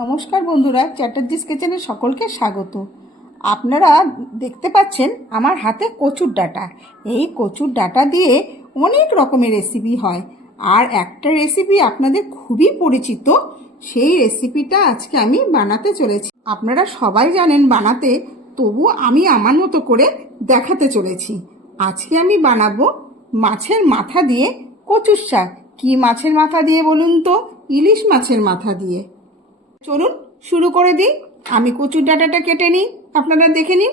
নমস্কার বন্ধুরা, চ্যাটার্জিস কিচেনে সকলকে স্বাগত। আপনারা দেখতে পাচ্ছেন আমার হাতে কচুর ডাঁটা। এই কচুর ডাঁটা দিয়ে অনেক রকমের রেসিপি হয়, আর একটা রেসিপি আপনাদের খুবই পরিচিত, সেই রেসিপিটা আজকে আমি বানাতে চলেছি। আপনারা সবাই জানেন বানাতে, তবু আমি আমার মতো করে দেখাতে চলেছি। আজকে আমি বানাবো মাছের মাথা দিয়ে কচুর শাক। কি মাছের মাথা দিয়ে বলুন তো? ইলিশ মাছের মাথা দিয়ে। চলুন শুরু করে দিই। আমি কচুর ডাঁটাটা কেটে নিই, আপনারা দেখে নিন।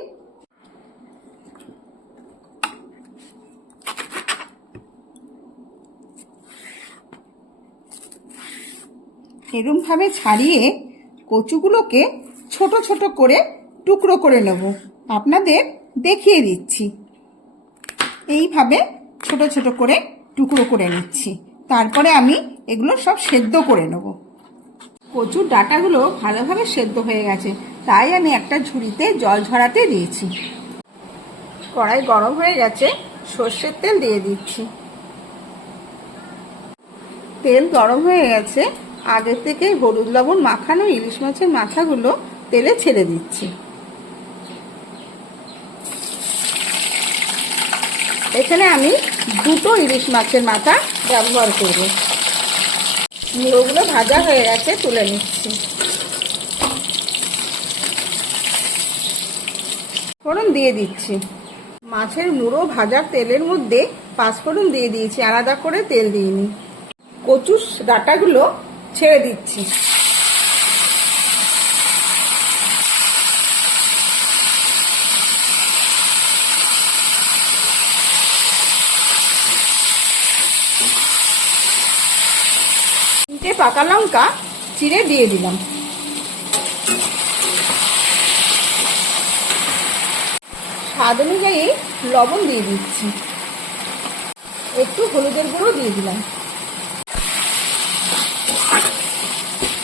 এরকমভাবে ছাড়িয়ে কচুগুলোকে ছোট ছোট করে টুকরো করে নেব। আপনাদের দেখিয়ে দিচ্ছি। এইভাবে ছোট ছোট করে টুকরো করে নিচ্ছি। তারপরে আমি এগুলো সব সেদ্ধ করে নেব। কচুর ডাঁটাগুলো ভালোভাবে সেদ্ধ হয়ে গেছে, তাই আমি একটা ঝুড়িতে জল ঝরাতে দিয়েছি। কড়াই গরম হয়ে গেছে, সর্ষের তেল দিয়ে দিচ্ছি। তেল গরম হয়ে গেছে, আগে থেকে হলুদ লবণ মাখানো ইলিশ মাছের মাথাগুলো তেলে ছেড়ে দিচ্ছি। এখানে আমি দুটো ইলিশ মাছের মাথা ব্যবহার করব। মুড়োগুলো ভাজা হয়ে গেছে, তুলে নিচ্ছি। ফোড়ন দিয়ে দিচ্ছি। মাছের মুড়ো ভাজার তেলের মধ্যে পাঁচফোড়ন দিয়ে দিয়েছি, আলাদা করে তেল দিইনি। কচুর ডাঁটাগুলো ছেড়ে দিচ্ছি। তিনটে পাকা লঙ্কা চিড়ে দিয়ে দিলাম। স্বাদ অনুযায়ী লবণ দিয়ে দিচ্ছি। একটু হলুদের গুঁড়ো দিয়ে দিলাম।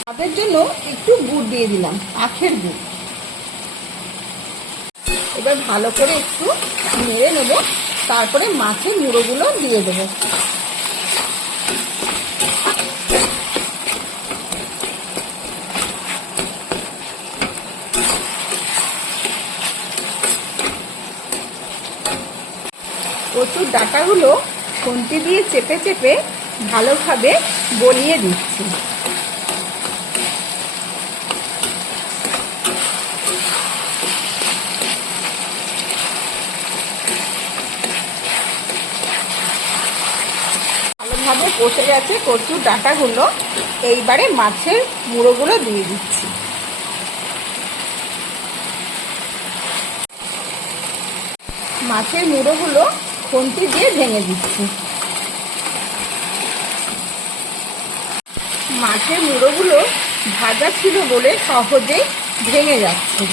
স্বাদের জন্য একটু গুড় দিয়ে দিলাম, আখের গুড়। এবার ভালো করে একটু নেড়ে নেব, তারপরে মাছের মুড়োগুলো দিয়ে দেবো। কচুর ডাঁটাগুলো খুন্তি দিয়ে চেপে চেপে ভালোভাবে গলিয়ে দিচ্ছি। ভালোভাবে কষে গেছে কচুর ডাঁটাগুলো। এইবারে মাছের মুড়োগুলো দিয়ে দিচ্ছি। মাছের মুড়োগুলো খুন্তি দিয়ে ভেঙে দিচ্ছি। মাছের মুড়োগুলো ভাজা ছিল বলে সহজেই ভেঙে যাচ্ছে।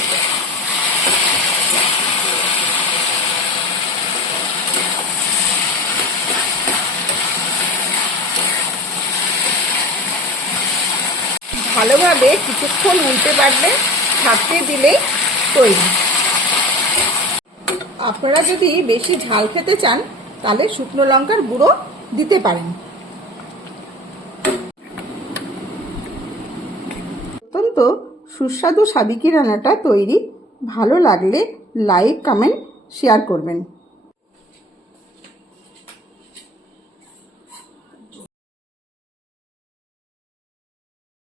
ভালোভাবে কিছুক্ষণ উল্টে পাল্টে থাকতে দিলেই তৈরি। আপনারা যদি বেশি ঝাল খেতে চান তাহলে শুকনো লঙ্কার গুঁড়ো দিতে পারেন। অত্যন্ত সুস্বাদু সাবিকি রান্নাটা তৈরি। ভালো লাগলে লাইক, কমেন্ট, শেয়ার করবেন।